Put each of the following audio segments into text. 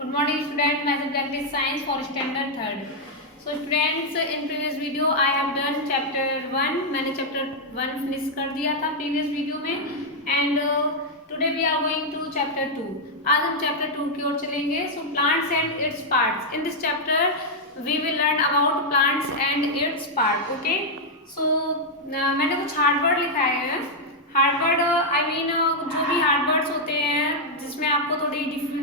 Good morning students, मैं subject science for standard third. So students, in previous video I have done chapter 1. मैंने chapter 1 finish कर दिया था previous video में and today we are going to chapter 2. आज हम chapter 2 की ओर चलेंगे. So plants and its parts. In this chapter we will learn about plants and its part. Okay. So मैंने कुछ hard word लिखाए हैं. हार्ड वर्ड आई मीन जो भी हार्ड वर्ड्स होते हैं जिसमें आपको थोड़ी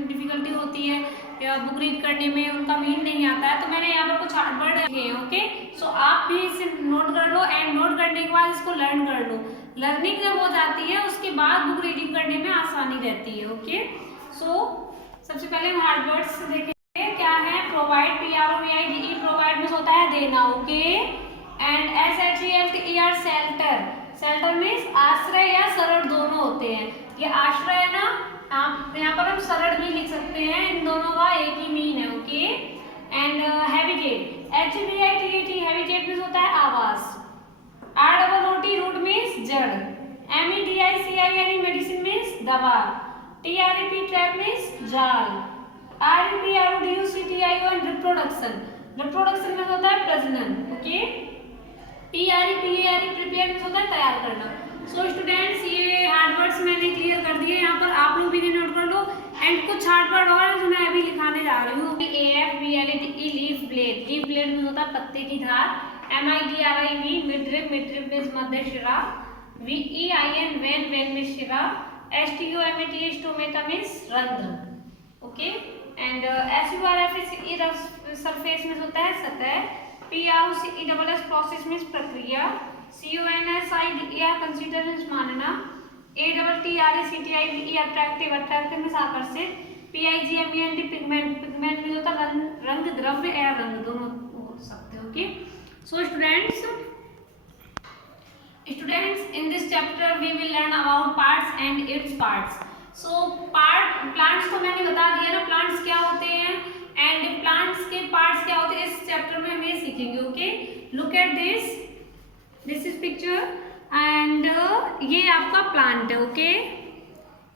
डिफिकल्टी होती है या बुक रीड करने में, उनका मीन नहीं आता है, तो मैंने यहाँ पर कुछ हार्ड वर्ड लिखे हैं. ओके, सो आप भी इसे नोट कर लो एंड नोट करने के बाद इसको लर्न कर लो. लर्निंग जब हो जाती है उसके बाद बुक रीडिंग करने में आसानी रहती है. ओके, सो सबसे पहले हम हार्ड वर्ड्स देखेंगे. क्या है? Provide, PROVIDE. प्रोवाइड में होता है देना. Okay, and SHELTER shelter. Shelter means आश्रय या शरण दोनों होते हैं. ये आश्रय है ना, आप यहाँ पर हम शरण भी लिख सकते हैं. इन दोनों का एक ही मीन है. Okay, and habitat, HABITAT. Habitat means होता है आवास. ROOT रूट मीन्स जड़. MEDICINE मेडिसिन मीन्स दवा. TREP ट्रैप मीन्स जाल. REPRODUCTION reproduction. रिप्रोडक्शन में होता है प्रजनन. ओके, PREPARE प्रिपेयर होता है तैयार करना. सो स्टूडेंट्स, ये हार्ड वर्ड्स मैंने क्लियर कर दिए. यहाँ पर आप लोग भी नोट कर लो. एंड कुछ हार्ड वर्ड और जो मैं अभी लिखाने जा रही हूँ. AFBLADE leaf blade. Leaf blade में होता है पत्ते की धार. MIDRIV midrib. मिडरिप मीन्स मध्य शिरा. VEIN vein. वेन में शिरा. STOMATA स्टोमेटा मीन्स रंध्र. ओके, एंड SURFACE सरफेस में होता है सतह. PROCESS प्रोसेस मीन्स प्रक्रिया. CONSIDER कंसीडर मीन्स मानना. ATTRACTIVE attractive. अट्रैक्टिव मीन्स आकर्षित. PIGMENT pigment. पिगमेंट मीन्स होता है रंग, द्रव्य या रंग, दोनों हो सकते हो. Okay, so students in this chapter we will learn about parts and its parts. So part, plants तो मैंने बता दिया ना प्लांट्स क्या होते हैं एंड प्लांट्स के पार्ट्स क्या होते हैं. इस चैप्टर में हम ये सीखेंगे. Okay, look at this is picture and ये आपका प्लांट है. ओके,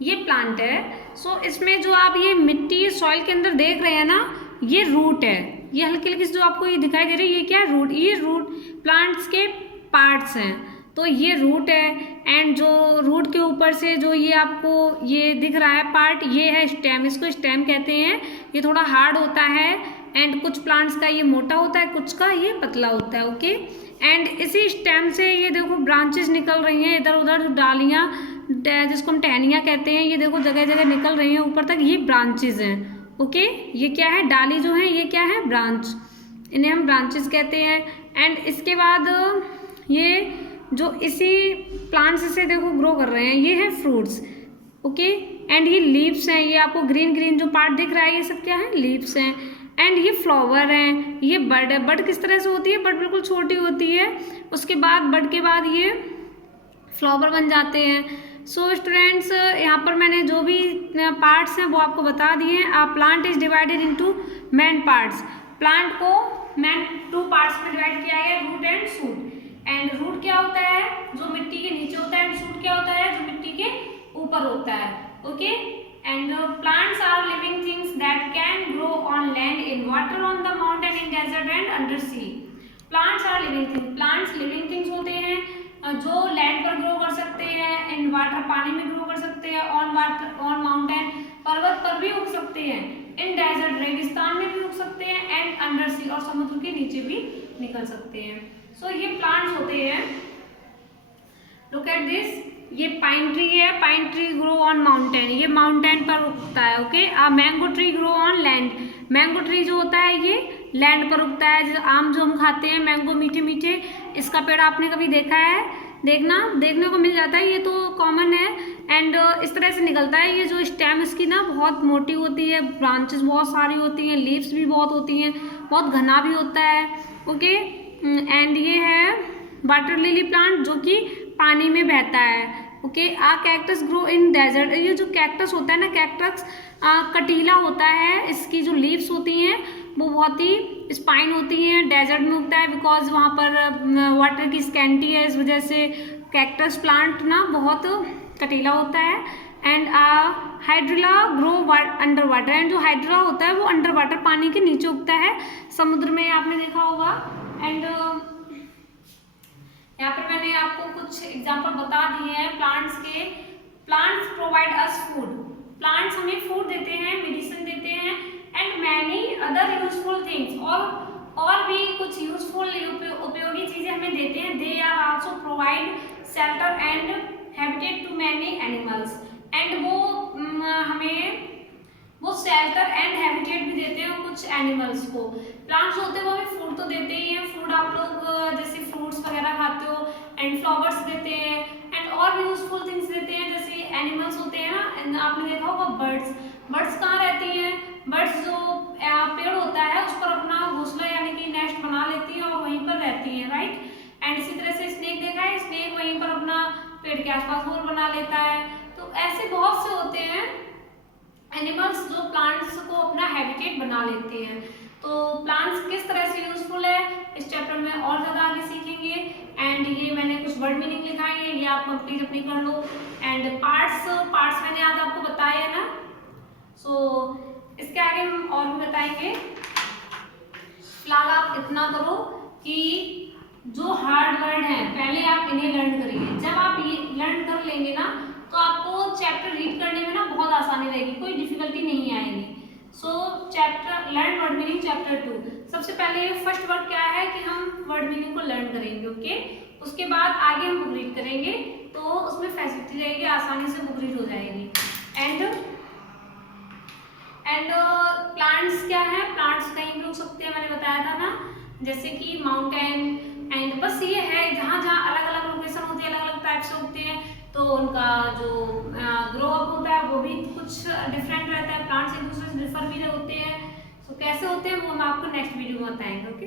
ये प्लांट है. सो इसमें जो आप ये मिट्टी सॉइल के अंदर देख रहे हैं ना, ये रूट है. ये हल्की हल्की जो आपको ये दिखाई दे रही है, ये क्या है? रूट. ये रूट प्लांट्स के पार्ट्स हैं. तो ये रूट है एंड जो रूट के ऊपर से जो ये आपको ये दिख रहा है पार्ट, ये है स्टेम. इसको स्टेम कहते हैं. ये थोड़ा हार्ड होता है एंड कुछ प्लांट्स का ये मोटा होता है, कुछ का ये पतला होता है. ओके, एंड इसी स्टेम से ये देखो ब्रांचेस निकल रही हैं इधर उधर. डालियाँ जिसको हम टहनियाँ कहते हैं, ये देखो जगह जगह निकल रही हैं ऊपर तक. ये ब्रांचेज हैं. ओके, ये क्या है? डाली जो है ये क्या है? ब्रांच. इन्हें हम ब्रांचेस कहते हैं. एंड इसके बाद ये जो इसी प्लांट्स से देखो ग्रो कर रहे हैं, ये है फ्रूट्स. ओके, एंड ये लीव्स हैं. ये आपको ग्रीन ग्रीन जो पार्ट दिख रहा है, ये सब क्या है? लीव्स हैं. एंड ये फ्लावर हैं. ये बड है. बड किस तरह से होती है? बड बिल्कुल छोटी होती है. उसके बाद बड के बाद ये फ्लावर बन जाते हैं. सो स्टूडेंट्स, यहाँ पर मैंने जो भी पार्ट्स हैं वो आपको बता दिए हैं. A plant is divided into main parts. Plant को मेन 2 पार्ट्स में डिवाइड किया गया, root and shoot. And root क्या होता है? जो मिट्टी के नीचे होता है. एंड शूट क्या होता है? जो मिट्टी के ऊपर होता है. Okay, and plants are living things that can grow on land, in water, on the mountain, in desert and under sea. Plants are living things. Plants living things होते हैं जो लैंड पर ग्रो कर सकते हैं, इन वाटर पानी में grow कर सकते हैं, ऑन वाटर ऑन माउंटेन पर्वत पर भी उग सकते हैं, इन डेजर्ट रेगिस्तान में भी उग सकते हैं, एंड अंडर सी और समुद्र के नीचे भी निकल सकते हैं. सो ये प्लांट्स होते हैं. Look at this. ये पाइन ट्री है. Pine tree grow on mountain. ये माउंटेन पर उगता है. Okay, mango tree grow on land. Mango tree जो होता है ये लैंड पर उगता है. जैसे आम जो हम खाते हैं मैंगो मीठे मीठे, इसका पेड़ आपने कभी देखा है? देखने को मिल जाता है. ये तो कॉमन है. एंड इस तरह से निकलता है. ये जो स्टेम इसकी ना बहुत मोटी होती है, ब्रांचेस बहुत सारी होती हैं, लीव्स भी बहुत होती हैं, बहुत घना भी होता है. ओके, एंड ये है वाटर लिली प्लांट जो कि पानी में बहता है. Okay, cactus grow in desert. ये जो कैक्टस होता है ना, कैक्टस कटीला होता है. इसकी जो लीव्स होती हैं वो बहुत ही स्पाइन होती हैं. डेजर्ट में उगता है बिकॉज वहाँ पर वाटर की स्कैंटी है. इस वजह से कैक्टस प्लांट ना बहुत कटीला होता है. And hydrilla grow under water, and जो हाइड्रिला होता है वो अंडर वाटर पानी के नीचे उगता है, समुद्र में आपने देखा होगा। एंड यहाँ पर मैंने आपको कुछ एग्जांपल बता दिए हैं प्लांट्स के। Plants provide us food, plants हमें फूड देते हैं, मेडिसिन देते हैं, and many other useful things, और भी कुछ यूजफुल उपयोगी चीजें हमें देते हैं। They are also provide shelter and habitat to many animals, and वो शेल्टर एंड हैबिटेट भी देते हैं कुछ एनिमल्स को। प्लांट्स होते हैं वो हमें फूड तो देते ही हैं, फूड आप लोग जैसे फ्रूट्स वगैरह खाते हो, एंड फ्लावर्स देते हैं, एंड और भी यूजफुल थिंग्स देते हैं। जैसे एनिमल्स होते हैं ना, आपने देखा होगा बर्ड्स, बर्ड्स कहाँ रहती हैं, बर्ड्स जो पेड़ होता है उस पर अपना घोंसला यानी कि नेस्ट बना लेती है और वहीं पर रहती है, राइट। एंड इसी तरह से स्नेक देखा है, स्नेक वहीं पर अपना पेड़ के आसपास होल बना लेता है। तो ऐसे बहुत से होते हैं एनिमल्स जो प्लांट्स को अपना हैबिटेट बना लेते हैं। तो प्लांट्स किस तरह से यूजफुल है इस चैप्टर में और ज़्यादा आगे सीखेंगे। एंड ये मैंने कुछ वर्ड मीनिंग लिखाई है, ये आप कंप्लीट अपनी कर लो। एंड पार्ट्स मैंने आज आपको बताया है ना, सो इसके आगे हम और भी बताएंगे। फिलहाल आप इतना करो कि जो हार्ड वर्ड है पहले आप इन्हें लर्न करिए। जब आप ये लर्न कर लेंगे ना तो आपको चैप्टर रीड करने में ना बहुत आसानी रहेगी, कोई डिफिकल्टी नहीं आएगी। सो chapter learn word meaning chapter 2। सबसे पहले फर्स्ट वर्ड क्या है कि हम वर्ड मीनिंग को लर्न करेंगे, ओके। उसके बाद आगे हम बुक रीड करेंगे तो उसमें फैसिलिटी रहेगी, आसानी से बुक रीड हो जाएगी। एंड प्लांट्स क्या है, प्लांट्स कहीं भी उग सकते हैं, मैंने बताया था ना, जैसे कि माउंटेन। एंड बस ये है जहाँ जहाँ अलग अलग लोकेशन होती है, अलग अलग टाइप से उगते हैं, तो उनका जो ग्रो अप होता है वो भी कुछ डिफरेंट रहता है, प्लांट्स एक दूसरे से डिफर भी होते हैं। तो कैसे होते हैं वो हम आपको नेक्स्ट वीडियो में बताएंगे, ओके।